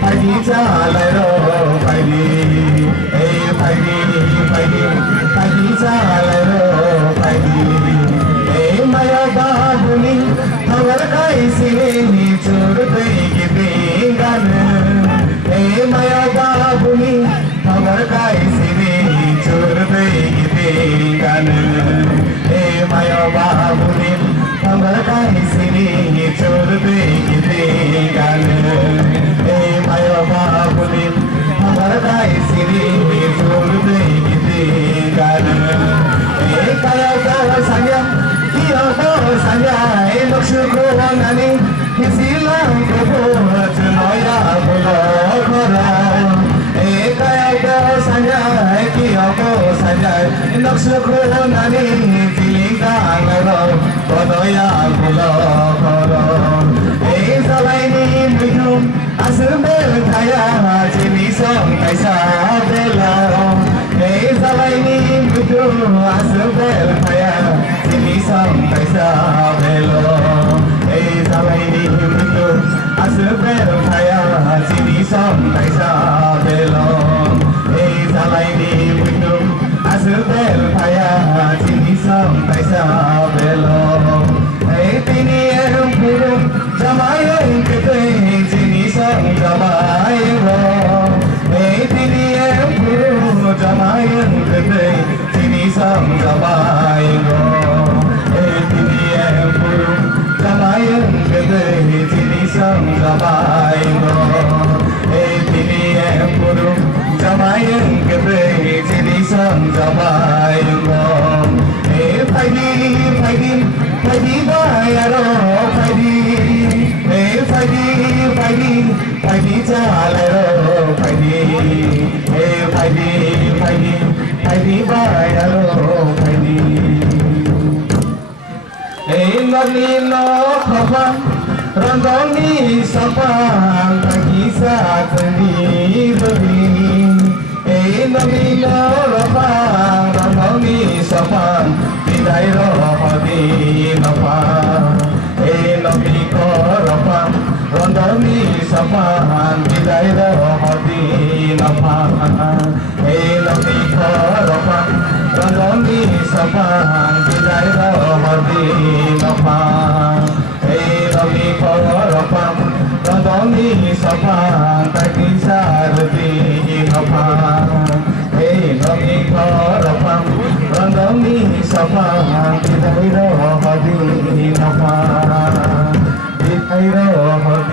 ফাইদি চালায় রো ফাইদি এই ফাইদি ফাইদি ফাইদি চালায় রো ফাইদি এই মায়া বাবুনি খবর খাইছিলে চোর গীতে গান এই মায়া বাবুনি খবর খাইছিলে চোর গীতে গান এই মায়া বাবুনি খবর খাইছিলে চোর গীতে গান এই মায়া বাবুনি খবর খাইছিলে চোর গীতে গান এই কায়া সাজা সাজায় লক্ষ্য নানি হিসিলাম প্রভুজ নয়া বলো ঘরা একা সাজায় কি অব সাজায় লক্ষ্য নানি জিলিঙ্গাঙ্গর বদয়া বলো ঘর এই সবাইনি মুঝুম আসবে খায়া জিনিস কাইসা বেলা এই সবাইনি মুঝুম আসবে খায়া Sinisang kaisa belo, eh sabay ni mundo asper kaya. Sinisang kaisa belo, eh sabay ni mundo asper kaya. Sinisang kaisa belo, eh tini puro jamayan kete. Sinisang jamayo, eh tini puro jamayan kete. Sinisang jamayo. Jamayan kete sinisang jamayo eh tini puru jamayan kete sinisang jamayo eh faidi faidi faidi bayaro faidi eh faidi faidi faidi chalaro faidi eh faidi faidi faidi bayaro faidi Nalino kapan randoni sapan kaki satri beri nalino kapan randoni sapan bidai rohadi napa nabi kapan randoni sapan bidai rohadi napa nabi kapan randoni sapan bidai rohadi napa nabi kapan randoni sapan kaki sardi napa nabi kapan randoni sapan bidai rohadi napa bidai rohadi